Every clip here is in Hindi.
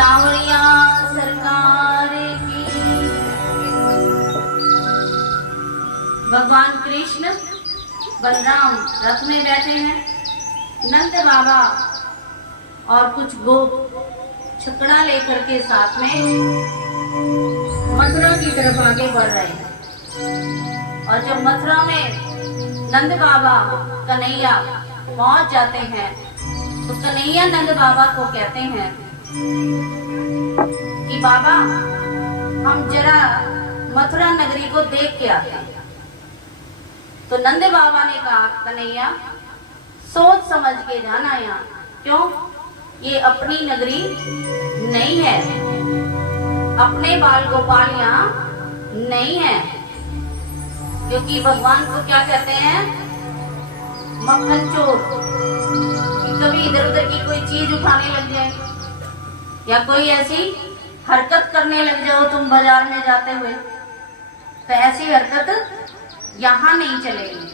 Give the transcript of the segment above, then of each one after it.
सावरिया सरकार की। भगवान कृष्ण बलराम रथ में बैठे हैं, नंद बाबा और कुछ गोप छकड़ा लेकर के साथ में मथुरा की तरफ आगे बढ़ रहे हैं। और जब मथुरा में नंद बाबा कन्हैया पहुंच जाते हैं तो कन्हैया नंद बाबा को कहते हैं कि बाबा हम जरा मथुरा नगरी को देख के आते हैं। तो नंद बाबा ने कहा कन्हैया सोच समझ के जाना यहाँ, क्यों? ये अपनी नगरी नहीं है, अपने बाल गोपाल यहाँ नहीं है। क्योंकि भगवान को क्या कहते हैं? मक्खन चोर। कभी इधर उधर की कोई चीज उठाने लग जाए या कोई ऐसी हरकत करने लग जाओ तुम बाजार में जाते हुए, तो ऐसी हरकत यहाँ नहीं चलेगी।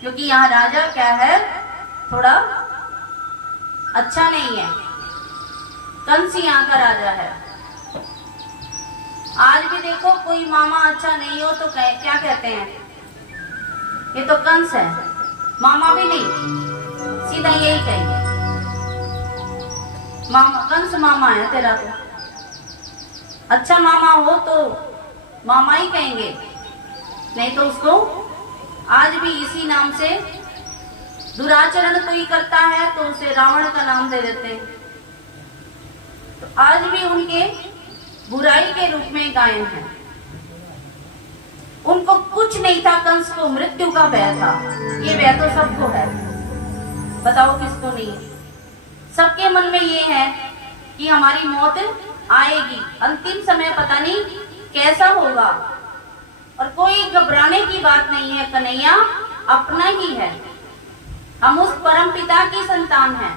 क्योंकि यहाँ राजा क्या है, थोड़ा अच्छा नहीं है। कंस यहाँ का राजा है। आज भी देखो कोई मामा अच्छा नहीं हो तो क्या कहते हैं? ये तो कंस है। मामा भी नहीं, सीधा यही कहेंगे मामा, कंस मामा है तेरा। तो अच्छा मामा हो तो मामा ही कहेंगे, नहीं तो उसको आज भी इसी नाम से, दुराचरण कोई करता है तो उसे रावण का नाम दे देते हैं। तो आज भी उनके बुराई के रूप में कायम है। उनको कुछ नहीं था, कंस को मृत्यु का भय था। ये भय तो सबको है, बताओ किसको नहीं है? सबके मन में ये है कि हमारी मौत आएगी, अंतिम समय पता नहीं कैसा होगा। और कोई घबराने की बात नहीं है, कन्हैया अपना ही है। हम उस परम पिता की संतान हैं,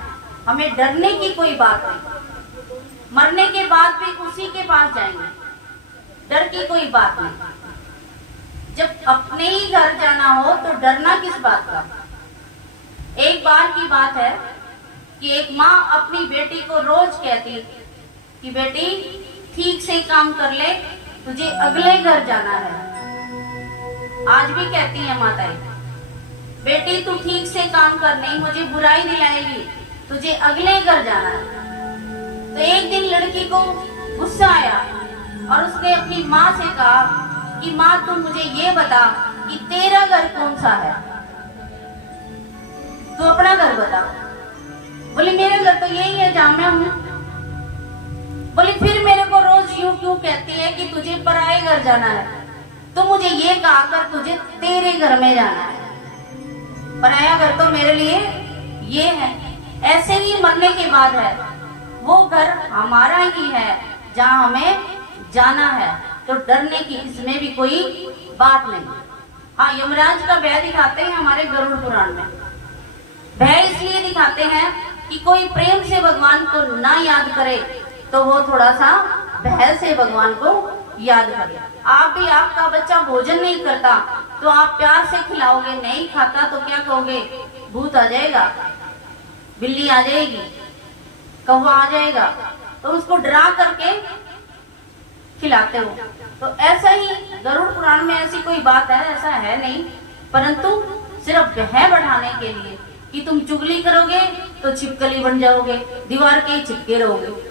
हमें डरने की कोई बात नहीं। मरने के बाद भी उसी के पास जाएंगे, डर की कोई बात नहीं। जब अपने ही घर जाना हो तो डरना किस बात का? एक बार की बात है कि एक माँ अपनी बेटी को रोज कहती कि बेटी ठीक से काम कर ले, तुझे अगले घर जाना है। आज भी कहती है माताएं, बेटी तू ठीक से काम कर, नहीं मुझे बुराई दिलाएगी, तुझे अगले घर जाना है। तो एक दिन लड़की को गुस्सा आया और उसने अपनी माँ से कहा कि माँ तू मुझे ये बता कि तेरा घर कौन सा है, तू अपना घर बता। बोली मेरा घर तो यही है जहां मैं हूं। बोली फिर मेरे को रोज यूं क्यों कहती है कि तुझे पराए घर जाना है? तो मुझे ये कहा कर तुझे तेरे घर में जाना है, पराया घर तो मेरे लिए ये है। ऐसे ही मरने के बाद है, वो घर हमारा ही है जहां हमें जाना है। तो डरने की इसमें भी कोई बात नहीं। हाँ, यमराज का भय दिखाते हैं हमारे गरुड़ पुराण में। भय इसलिए दिखाते हैं कि कोई प्रेम से भगवान को ना याद करे तो वो थोड़ा सा भय से भगवान को याद करे। आप भी, आपका बच्चा भोजन नहीं करता तो आप प्यार से खिलाओगे, नहीं खाता तो क्या कहोगे? भूत आ जाएगा, बिल्ली आ जाएगी, कौवा आ जाएगा, तो उसको डरा करके खिलाते हो। तो ऐसा ही गरुड़ पुराण में ऐसी कोई बात है, ऐसा है नहीं, परंतु सिर्फ भय बढ़ाने के लिए कि तुम चुगली करोगे तो छिपकली बन जाओगे, दीवार के ही चिपके रहोगे।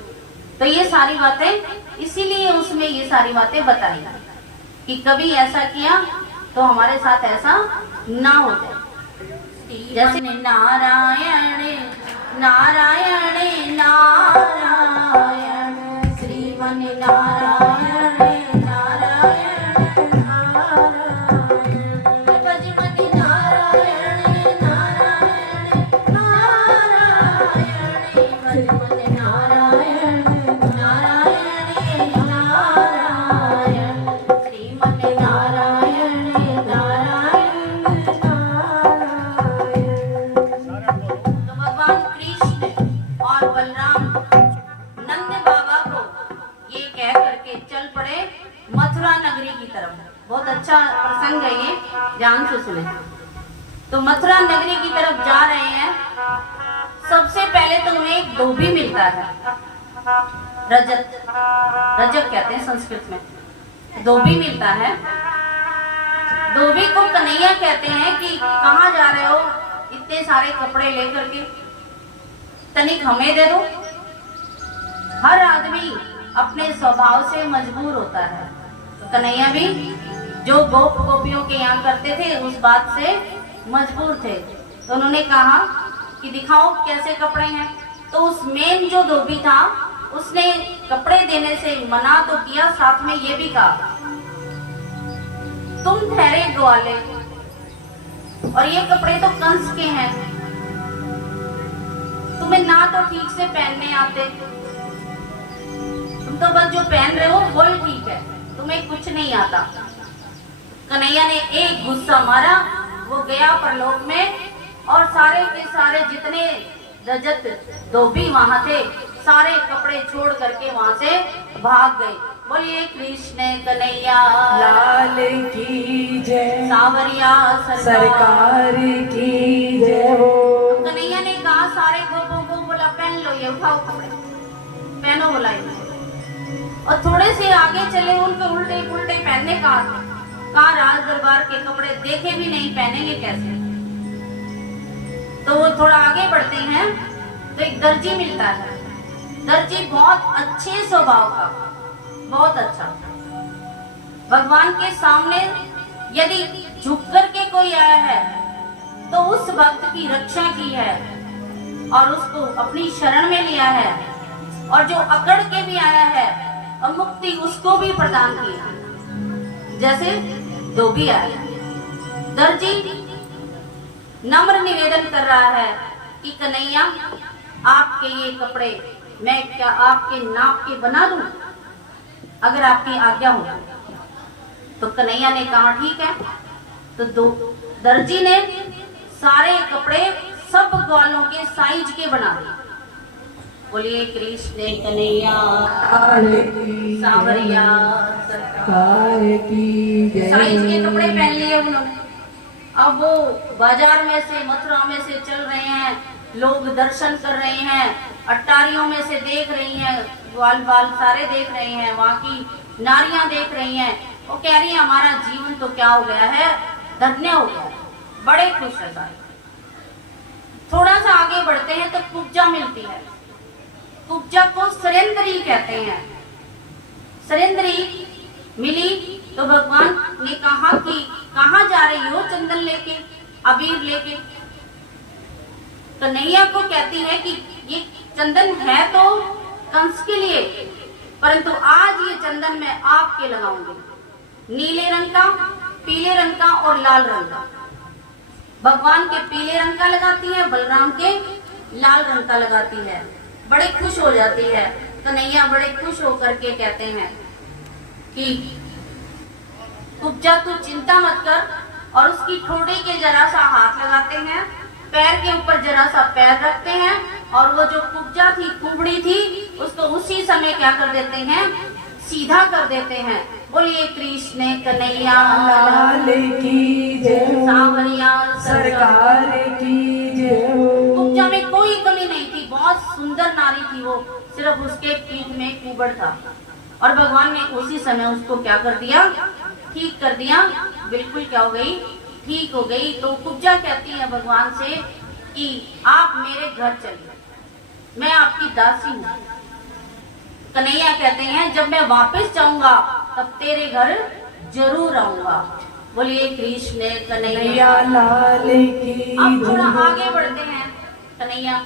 तो ये सारी बातें इसीलिए उसमें ये सारी बातें बताई कि कभी ऐसा किया तो हमारे साथ ऐसा ना हो जाए। जैसे नारायण नारायण नारायण, श्रीमन नारायण नारायण नारायण, भजमति नारायण नारायण नारायण, भजमति नारायण नारायण नारायण, श्रीमन नारायण नारायण नारायण। तो भगवान कृष्ण और बलराम नंद बाबा को ये कह करके चल पड़े मथुरा नगरी की तरफ। बहुत अच्छा प्रसंग है ये, ध्यान से सुने। तो मथुरा नगरी की तरफ जा रहे हैं। सबसे पहले तो उन्हें एक धोबी मिलता है। रजत, रजत कहते हैं संस्कृत में, धोबी मिलता है। धोबी को कन्हैया कहते हैं कि कहाँ जा रहे हो इतने सारे कपड़े लेकर के, तनिक हमें दे दो। हर आदमी अपने स्वभाव से मजबूर होता है, तो कन्हैया भी जो गोप गोपियों के यहाँ करते थे उस बात से मजबूर थे। तो उन्होंने कहा कि दिखाओ कैसे कपड़े हैं। तो उस मेन जो धोबी था उसने कपड़े देने से मना तो किया, साथ में ये भी कहा तुम ठहरे ग्वाले और ये कपड़े तो कंस के हैं, तुम्हें ना तो ठीक से पहनने आते, तुम तो बस जो पहन रहे हो वही ठीक है, तुम्हें कुछ नहीं आता। कन्हैया ने एक गुस्सा मारा, वो गया परलोक में और सारे के सारे जितने रजत धोबी वहां थे सारे कपड़े छोड़ करके वहां से भाग गए। बोलिए कृष्ण कन्हैया लाल की जय, सावरिया सरकार की जय हो। कन्हैया ने कहा सारे गोपों को, बोला पहन लो ये, उठाओ कपड़े पहनो, बोला और थोड़े से आगे चले, उनके उल्टे उल्टे पहनने कहा राज दरबार के कपड़े देखे भी नहीं, पहनेंगे कैसे। तो वो थोड़ा आगे बढ़ते हैं तो एक दर्जी मिलता है। दर्जी बहुत अच्छे स्वभाव का, बहुत अच्छा। भगवान के सामने यदि झुक करके कोई आया है तो उस भक्त की रक्षा की है और उसको अपनी शरण में लिया है, और जो अकड़ के भी आया है और मुक्ति उसको भी प्रदान की है। जैसे धोबी आया, दर्जी नम्र निवेदन कर रहा है कि कन्हैया आपके ये कपड़े मैं क्या आपके नाप के बना दूं, अगर आपकी आज्ञा हो। तो कन्हैया ने कहा ठीक है। तो दर्जी ने सारे कपड़े सब ग्वालों के साइज के बना दिए। बोलिए कृष्ण कन्हैया सावरिया सरकार की जय। साइज के कपड़े पहन लिए उन्होंने। अब वो बाजार में से, मथुरा में से चल रहे हैं, लोग दर्शन कर रहे हैं, अट्टारियों में से देख रही हैं, ग्वाल बाल सारे देख रहे हैं, वहाँ की नारियां देख रही हैं। वो कह रही है हमारा जीवन तो क्या हो गया है, धन्य हो गया। बड़े खुश है सारे। थोड़ा सा आगे बढ़ते हैं तो कुब्जा मिलती है। कुब्जा को सरेंद्री कहते हैं। सरेंद्री मिली तो भगवान ने कहा कि कहाँ जा रही हो चंदन लेके, अबीर लेके। कन्हैया को कहती है कि ये चंदन है तो कंस के लिए, परंतु आज ये चंदन मैं आपके लगाऊंगी। नीले रंग का, पीले रंग का और लाल रंग का। भगवान के पीले रंग का लगाती है, बलराम के लाल रंग का लगाती है। बड़े खुश हो जाती है कन्हैया। बड़े खुश होकर के कहते हैं कि कुब्जा तू चिंता मत कर, और उसकी ठोड़ी के जरा सा हाथ लगाते हैं, पैर के ऊपर जरा सा पैर रखते हैं, और वो जो कुब्जा थी, कुबड़ी थी, उसको उसी समय क्या कर देते हैं, सीधा कर देते हैं। बोलिए कृष्ण कन्हैया लाल की जय, सावरिया सरकार की जय। कुब्जा में कोई कमी नहीं थी, बहुत सुंदर नारी थी वो, सिर्फ उसके पीठ में कुबड़ था, और भगवान ने उसी समय उसको क्या कर दिया, ठीक कर दिया। बिल्कुल क्या हो गई, ठीक हो गई। तो कुब्जा कहती है भगवान से कि आप मेरे घर चलिए, मैं आपकी दासी हूँ। कन्हैया कहते हैं जब मैं वापस जाऊंगा तब तेरे घर जरूर आऊंगा। बोलिए कृष्ण कन्हैया लाल की। अब थोड़ा आगे बढ़ते हैं कन्हैया,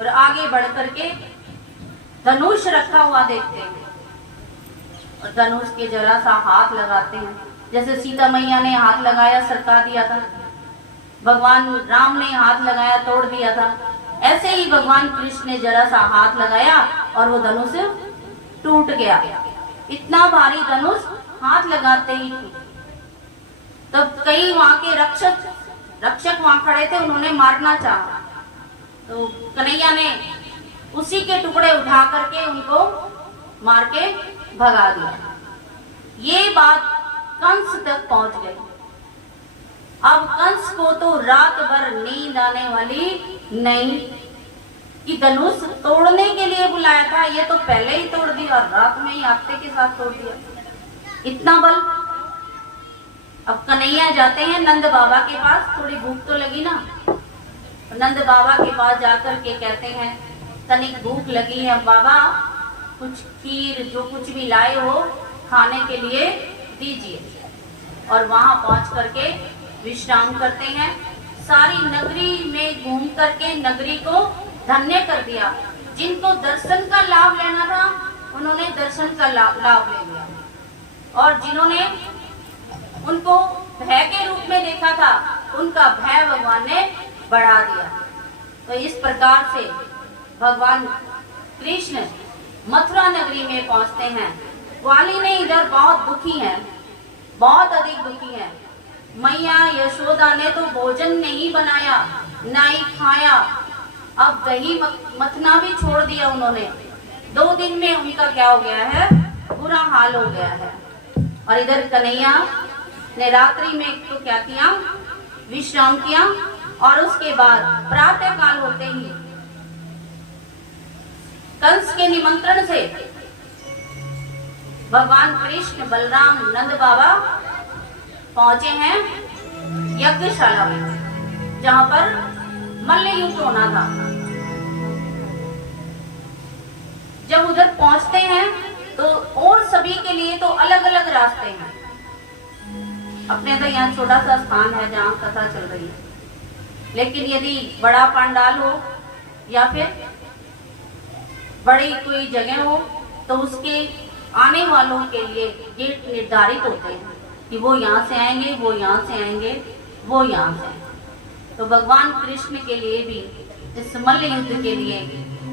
और आगे बढ़ करके धनुष रखा हुआ देखते हैं, और धनुष के जरा सा हाथ लगाते हैं। जैसे सीता मैया ने हाथ लगाया, सरका दिया था, भगवान राम ने हाथ लगाया, तोड़ दिया था, ऐसे ही भगवान कृष्ण ने जरा सा हाथ लगाया और वो धनुष टूट गया। इतना भारी धनुष हाथ लगाते ही टूट। तब कई वहां के रक्षक वहां खड़े थे, उन्होंने मारना चाहा, तो कन्हैया ने उसी के टुकड़े उठा करके उनको मार के भगा दिया। ये बात कंस तक पहुंच गई। अब कंस को तो रात भर नींद आने वाली नहीं। कि धनुष तोड़ने के लिए बुलाया था, ये तो पहले ही तोड़ दिया और रात में ही आते के साथ तोड़ दिया। इतना बल। अब कन्हैया जाते हैं नंद बाबा के पास, थोड़ी भूख तो लगी ना, नंद बाबा के पास जाकर के कहते हैं तनिक भूख लगी है बाबा, कुछ खीर जो कुछ भी लाए हो खाने के लिए दीजिए। और वहां पहुंच करके विश्राम करते हैं। सारी नगरी में घूम करके नगरी को धन्य कर दिया। जिनको दर्शन का लाभ लेना था उन्होंने दर्शन का लाभ ले लिया, और जिन्होंने उनको भय के रूप में देखा था उनका भय भगवान ने बढ़ा दिया। तो इस प्रकार से भगवान कृष्ण मथुरा नगरी में पहुंचते हैं। ग्वाली ने इधर बहुत दुखी है, बहुत अधिक दुखी है। मैया यशोदा ने तो भोजन नहीं बनाया, ना ही खाया, अब दही मथना भी छोड़ दिया उन्होंने। 2 दिन में उनका क्या हो गया है, बुरा हाल हो गया है। और इधर कन्हैया ने रात्रि में तो क्या किया, विश्राम किया, और उसके बाद प्रातः काल होते ही कंस के निमंत्रण से भगवान कृष्ण बलराम नंद बाबा पहुंचे हैं यज्ञशाला में, जहां पर मल्ल युद्ध होना था। जब उधर पहुंचते हैं तो और सभी के लिए तो अलग अलग रास्ते हैं। अपने तो यहाँ छोटा सा स्थान है जहाँ कथा चल रही है, लेकिन यदि बड़ा पंडाल हो या फिर बड़ी कोई जगह हो तो उसके आने वालों के लिए गेट निर्धारित होते हैं कि वो यहाँ से आएंगे, वो यहाँ से आएंगे, वो यहाँ से आएंगे। तो भगवान कृष्ण के लिए भी इस मल्ल युद्ध के लिए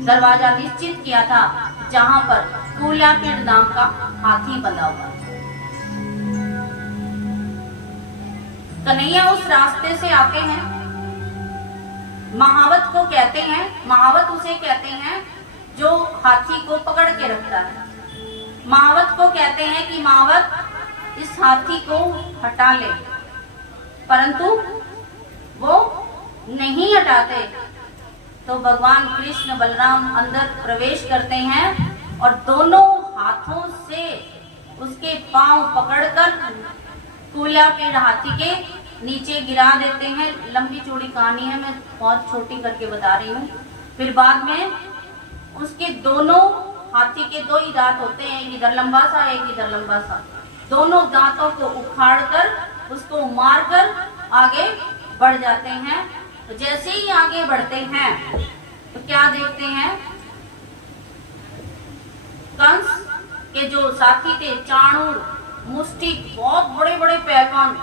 दरवाजा निश्चित किया था, जहाँ पर कूलापीड़ नाम का हाथी बंधा हुआ। कन्हैया उस रास्ते से आते हैं, महावत को कहते हैं, महावत उसे कहते हैं जो हाथी को पकड़ के रखता है। महावत को कहते हैं कि महावत इस हाथी को हटा ले, परंतु वो नहीं हटाते। तो भगवान कृष्ण बलराम अंदर प्रवेश करते हैं और दोनों हाथों से उसके पांव पकड़कर कूलापीड़ हाथी के नीचे गिरा देते हैं। लंबी चौड़ी कहानी है, मैं बहुत छोटी करके बता रही हूँ। फिर बाद में उसके दोनों हाथी के 2 ही दांत होते हैं, एक इधर लंबा सा, एक इधर लंबा सा। दोनों दांतों को उखाड़कर उसको मारकर आगे बढ़ जाते हैं। तो जैसे ही आगे बढ़ते हैं तो क्या देखते हैं, कंस के जो साथी थे चाणूर, मुष्टिक, बहुत बड़े बड़े पहलवान,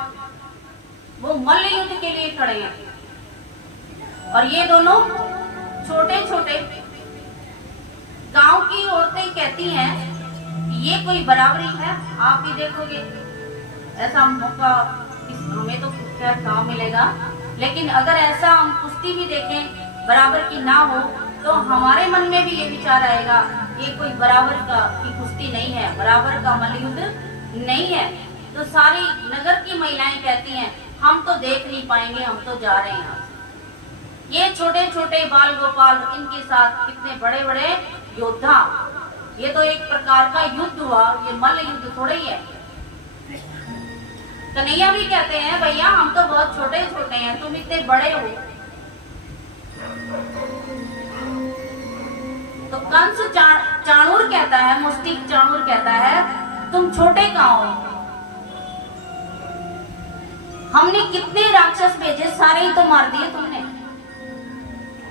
वो मल्ल युद्ध के लिए खड़े हैं। और ये दोनों छोटे छोटे। गांव की औरतें कहती हैं ये कोई बराबरी है, आप भी देखोगे ऐसा मौका हमें तो खैर कहाँ मिलेगा, लेकिन अगर ऐसा हम कुश्ती भी देखें बराबर की ना हो तो हमारे मन में भी ये विचार आएगा ये कोई बराबर की कुश्ती नहीं है, बराबर का मल्ल युद्ध नहीं है। तो सारी नगर की महिलाएं कहती हैं हम तो देख नहीं पाएंगे, हम तो जा रहे हैं। ये छोटे छोटे बाल गोपाल, इनके साथ कितने बड़े बड़े योद्धा, ये तो एक प्रकार का युद्ध हुआ, ये मल्ल युद्ध थोड़ा ही है। कन्हैया भी कहते हैं भैया हम तो बहुत छोटे छोटे हैं, तुम इतने बड़े हो। तो कंस चाणूर कहता है, मुष्टिक चाणूर कहता है तुम छोटे कहाँ हो, हमने कितने राक्षस भेजे, सारे ही तो मार दिए तुमने,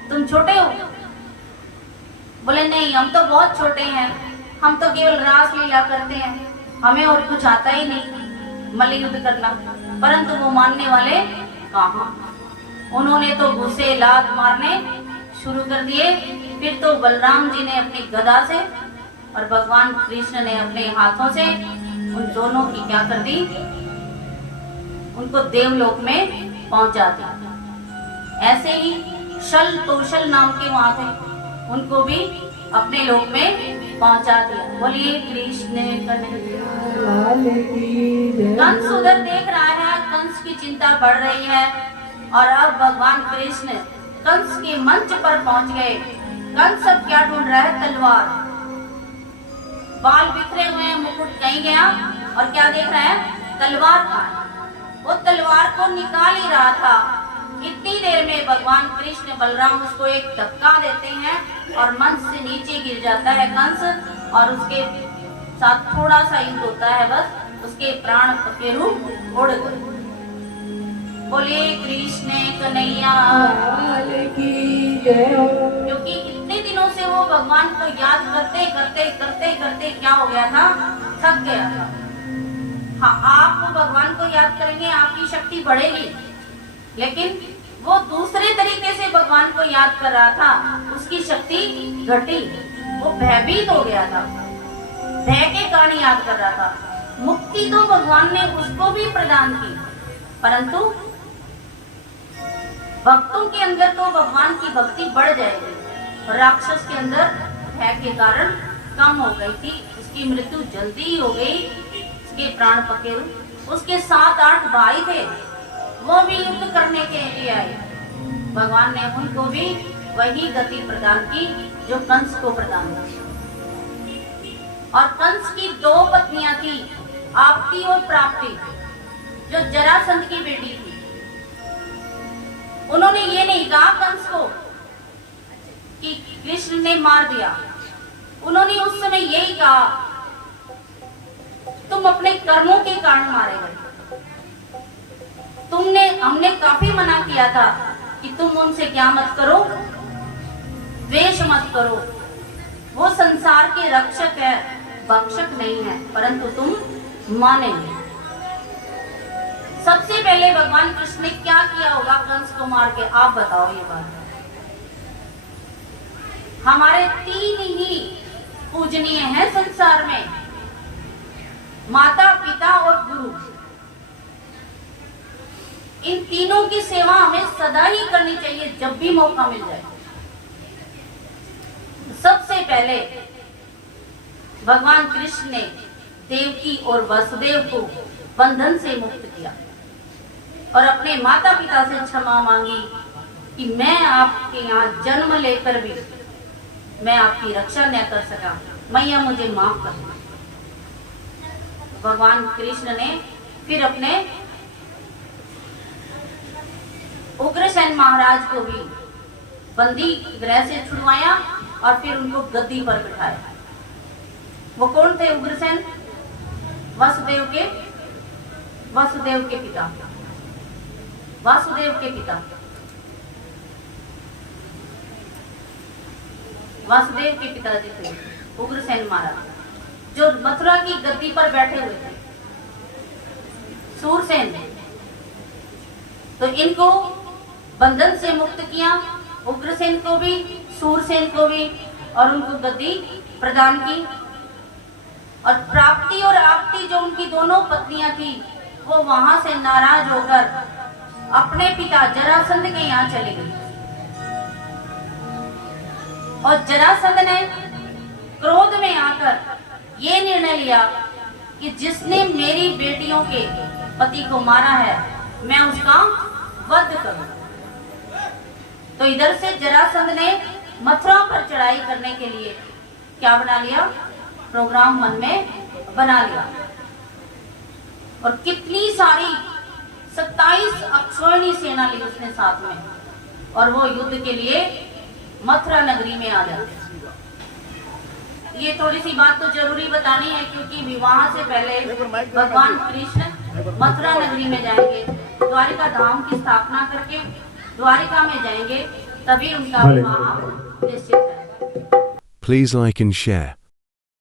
तुम छोटे हो। बोले नहीं हम तो बहुत छोटे हैं, हम तो केवल रास लीला करते हैं, हमें और कुछ आता ही नहीं मल्ल युद्ध करना। परंतु वो मानने वाले कहाँ, उन्होंने तो घुसे लात मारने शुरू कर दिए। फिर तो बलराम जी ने अपनी गदा से और भगवान कृष्ण ने अपने हाथों से उन दोनों की क्या कर दी, उनको देवलोक में पहुंचा दिया। ऐसे ही शल तोषल नाम के वहां थे, उनको भी अपने लोक में पहुंचा दिया। बोलिए कृष्ण कंस उधर देख रहा है, कंस की चिंता बढ़ रही है। और अब भगवान कृष्ण कंस के मंच पर पहुंच गए कंस अब क्या ढूंढ रहा है? तलवार। बाल बिखरे हुए हैं, मुकुट कहीं गया, और क्या देख रहा है? तलवार कहाँ है? वो तलवार को निकाल ही रहा था। इतनी देर में भगवान कृष्ण बलराम उसको एक धक्का देते हैं और मंच से नीचे गिर जाता है कंस, और उसके साथ थोड़ा सा युद्ध होता है, बस उसके प्राण पखेरु उड़ गए। बोले कृष्ण कन्हैया लाल की जय हो। क्योंकि इतने दिनों से वो भगवान को याद करते करते करते करते क्या हो गया था? थक गया था। हाँ, आप भगवान को याद करेंगे, आपकी शक्ति बढ़ेगी, लेकिन वो दूसरे तरीके से भगवान को याद कर रहा था, उसकी शक्ति घटी। वो भयभीत हो गया था, भय के कारण याद कर रहा था। मुक्ति तो भगवान ने उसको भी प्रदान की, परंतु भक्तों के अंदर तो भगवान की भक्ति बढ़ जाएगी। और राक्षस के अंदर भय के कारण कम हो गई थी, उसकी मृत्यु जल्दी ही हो गई। उसके प्राण पखेरु, उसके 7-8 भाई थे, वो भी युद्ध करने के लिए आए। भगवान ने उनको भी वही गति प्रदान की जो कंस को प्रदान की। और कंस की 2 पत्नियां थी, आपती और प्राप्ति, जो जरासंध की बेटी थी। उन्होंने ये नहीं कहा कंस को कि कृष्ण ने मार दिया, उन्होंने उस समय यही कहा तुम अपने कर्मों के कारण मारे गए। हमने काफी मना किया था कि तुम उनसे क्या मत करो, द्वेष मत करो। वो संसार के रक्षक है, भक्षक नहीं है, परंतु तुम माने नहीं। सबसे पहले भगवान कृष्ण ने क्या किया होगा कंस को मार के? आप बताओ ये बात। हमारे 3 ही पूजनीय हैं संसार में, माता, पिता और गुरु। इन तीनों की सेवा हमें सदा ही करनी चाहिए, जब भी मौका मिल जाए। सबसे पहले भगवान कृष्ण ने देवकी और वसुदेव को बंधन से मुक्त किया और अपने माता पिता से क्षमा मांगी कि मैं आपके यहाँ जन्म लेकर भी मैं आपकी रक्षा न कर सका, मैया मुझे माफ कर दो। भगवान कृष्ण ने फिर अपने उग्रसेन महाराज को भी बंदी गृह से छुड़वाया और फिर उनको गद्दी पर बिठाया। वो कौन थे उग्रसेन? वसुदेव के पिता, वासुदेव के पिता, वासुदेव के पिताजी थे उग्रसेन महाराज, जो मथुरा की गद्दी पर बैठे हुए थे। सूरसेन, तो इनको बंधन से मुक्त किया, उग्रसेन को भी, सूरसेन को भी, और उनको गद्दी प्रदान की। और प्राप्ति और आपती जो उनकी दोनों पत्नियां थी, वो वहां से नाराज होकर अपने पिता जरासंध के यहाँ चली गई। और जरासंध ने क्रोध में आकर ये निर्णय लिया कि जिसने मेरी बेटियों के पति को मारा है, मैं उसका वध करूं। तो इधर से जरासंध ने मथुरा पर चढ़ाई करने के लिए क्या बना लिया? प्रोग्राम मन में बना लिया। और कितनी सारी 27 अक्षौहिणी सेना ली उसने साथ में, और वो युद्ध के लिए मथुरा नगरी में आ जाते। ये थोड़ी सी बात तो जरूरी बतानी है, क्योंकि विवाह से पहले भगवान कृष्ण मथुरा नगरी में जाएंगे, द्वारिका धाम की स्थापना करके द्वारिका में जाएंगे, तभी उनका विवाह निश्चित है। Please like and share.